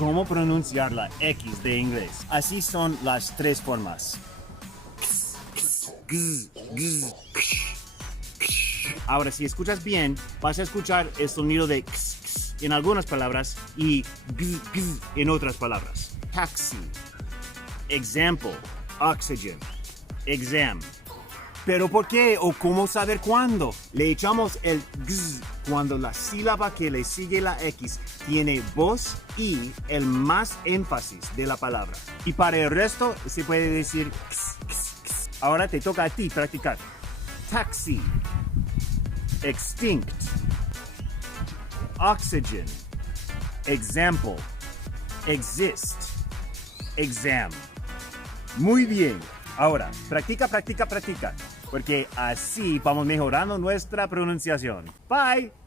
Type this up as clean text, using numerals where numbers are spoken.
cómo pronunciar la X de inglés. Así son las tres formas. Ahora, si escuchas bien, vas a escuchar el sonido de x en algunas palabras y en otras palabras. Taxi, example, oxygen, exam. ¿Pero por qué o cómo saber cuándo? Le echamos el gz cuando la sílaba que le sigue la X tiene voz y el más énfasis de la palabra. Y para el resto se puede decir x. Ahora te toca a ti practicar. Taxi, extinct, oxygen, example, exist, exam. Muy bien. Ahora, practica, porque así vamos mejorando nuestra pronunciación. Bye.